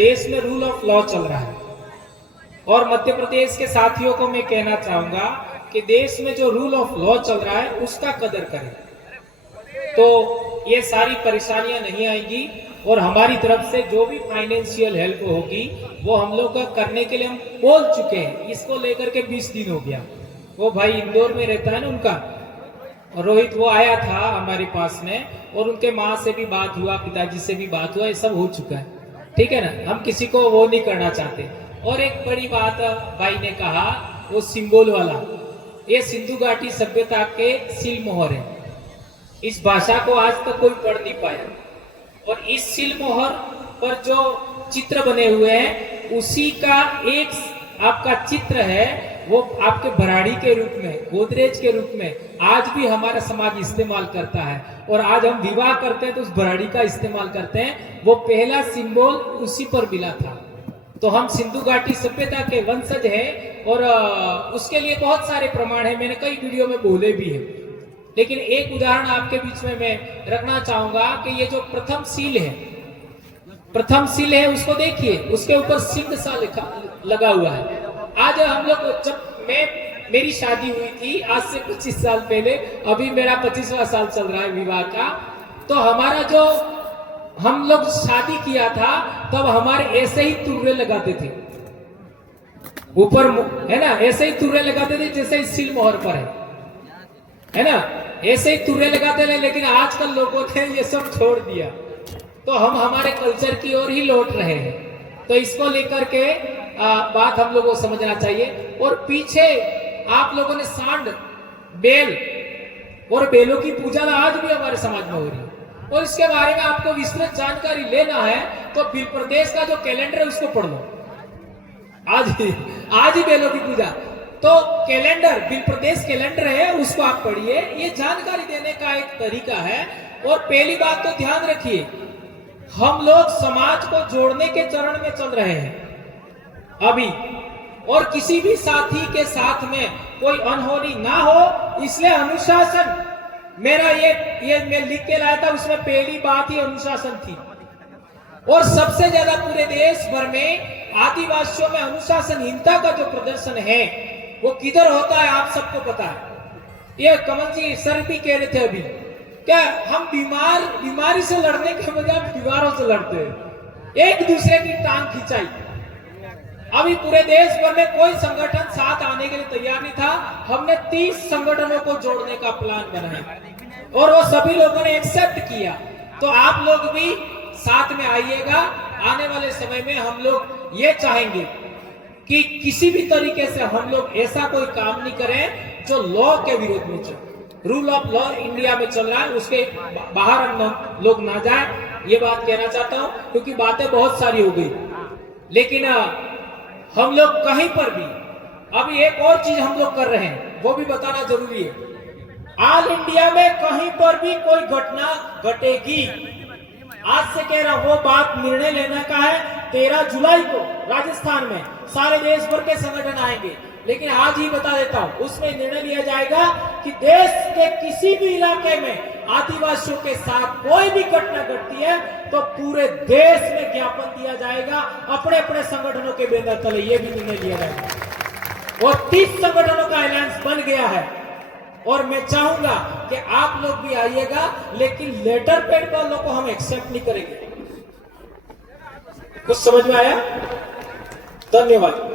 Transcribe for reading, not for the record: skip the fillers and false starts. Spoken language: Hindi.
देश में रूल ऑफ लॉ चल रहा है। और मध्य प्रदेश के साथियों को मैं कहना चाहूंगा कि देश में जो रूल ऑफ लॉ चल रहा है उसका कदर करें, तो ये सारी परेशानियां नहीं आएंगी। और हमारी तरफ से जो भी फाइनेंशियल हेल्प होगी वो हम लोग का करने के लिए हम बोल चुके हैं। इसको लेकर के 20 दिन हो गया। वो भाई इंदौर में रहता है ना उनका, रोहित, वो आया था हमारे पास में और उनके माँ से भी बात हुआ, पिताजी से भी बात हुआ, ये सब हो चुका है। ठीक है ना, हम किसी को वो नहीं करना चाहते। और एक बड़ी बात भाई ने कहा, वो सिंबल वाला, ये सिंधु घाटी सभ्यता के सील मोहर है। इस भाषा को आज तक कोई पढ़ नहीं पाया और इस सील मोहर पर जो चित्र बने हुए हैं उसी का एक आपका चित्र है, वो आपके भराड़ी के रूप में, गोदरेज के रूप में आज भी हमारा समाज इस्तेमाल करता है। और आज हम विवाह करते हैं तो उस भराड़ी का इस्तेमाल करते हैं। वो पहला सिंबल उसी पर मिला था। तो हम सिंधु घाटी सभ्यता के वंशज हैं और उसके लिए बहुत सारे प्रमाण हैं, मैंने कई वीडियो में बोले भी हैं। लेकिन एक उदाहरण आपके बीच में मैं रखना चाहूंगा कि ये जो प्रथम सील है उसको देखिए, उसके ऊपर सिंध सा लिखा लगा हुआ है। आज हम लोग, जब मेरी शादी हुई थी आज से 25 साल पहले, अभी मेरा 25वां साल चल रहा है विवाह का, तो हमारा जो हम लोग शादी किया था तब हमारे ऐसे ही तुर्रे लगाते थे ऊपर, है ना, ऐसे ही तुर्रे लगाते थे जैसे इस सील मोहर पर है ना, ऐसे ही तुर्रे लगाते थे। लेकिन आजकल लोगों ने ये सब छोड़ दिया, तो हम हमारे कल्चर की ओर ही लौट रहे हैं। तो इसको लेकर के बात हम लोगों को समझना चाहिए। और पीछे आप लोगों ने सांड, बेल और बेलों की पूजा आज भी हमारे समाज में हो रही है। और इसके बारे में आपको विस्तृत जानकारी लेना है तो बिल प्रदेश का जो कैलेंडर है उसको पढ़ लो। आज ही बेलों की पूजा, तो कैलेंडर, बिल प्रदेश कैलेंडर है, उसको आप पढ़िए। ये जानकारी देने का एक तरीका है। और पहली बात तो ध्यान रखिए, हम लोग समाज को जोड़ने के चरण में चल रहे हैं अभी, और किसी भी साथी के साथ में कोई अनहोनी ना हो, इसलिए अनुशासन, मेरा ये मैं लिख के लाया था, उसमें पहली बात ही अनुशासन थी। और सबसे ज्यादा पूरे देश भर में आदिवासियों में अनुशासनहीनता का जो प्रदर्शन है वो किधर होता है आप सबको पता है। ये कमल जी सर भी कह रहे थे अभी, क्या हम बीमारी से लड़ने के बजाय दीवारों से लड़ते हैं, एक दूसरे की टांग खिंचाई। अभी पूरे देश भर में कोई संगठन साथ आने के लिए तैयार नहीं था। हमने 30 संगठनों को जोड़ने का प्लान बनाया और वो सभी लोगों ने एक्सेप्ट किया। तो आप लोग भी साथ में आइएगा। आने वाले समय में हम लोग ये चाहेंगे कि किसी भी तरीके से हम लोग ऐसा कोई काम नहीं करें जो लॉ के विरोध में चले। रूल ऑफ लॉ इंडिया में चल रहा है, उसके बाहर हम लोग ना जाए, ये बात कहना चाहता हूं, क्योंकि बातें बहुत सारी हो गई। लेकिन हम लोग कहीं पर भी अभी एक और चीज हम लोग कर रहे हैं, वो भी बताना जरूरी है। ऑल इंडिया में कहीं पर भी कोई घटना घटेगी, आज से कह रहा हूं, वो बात निर्णय लेने का है 13 जुलाई को राजस्थान में सारे देश भर के संगठन आएंगे। लेकिन आज ही बता देता हूं, उसमें निर्णय लिया जाएगा कि देश के किसी भी इलाके में आदिवासियों के साथ कोई भी घटना घटती है तो पूरे देश में ज्ञापन दिया जाएगा, अपने अपने संगठनों के बैनर तले, ये भी निर्णय लिया जाएगा। और 30 संगठनों का अलायंस बन गया है और मैं चाहूंगा कि आप लोग भी आइएगा, लेकिन लेटर पैड वालों को हम एक्सेप्ट नहीं करेंगे। कुछ समझ में आया? धन्यवाद।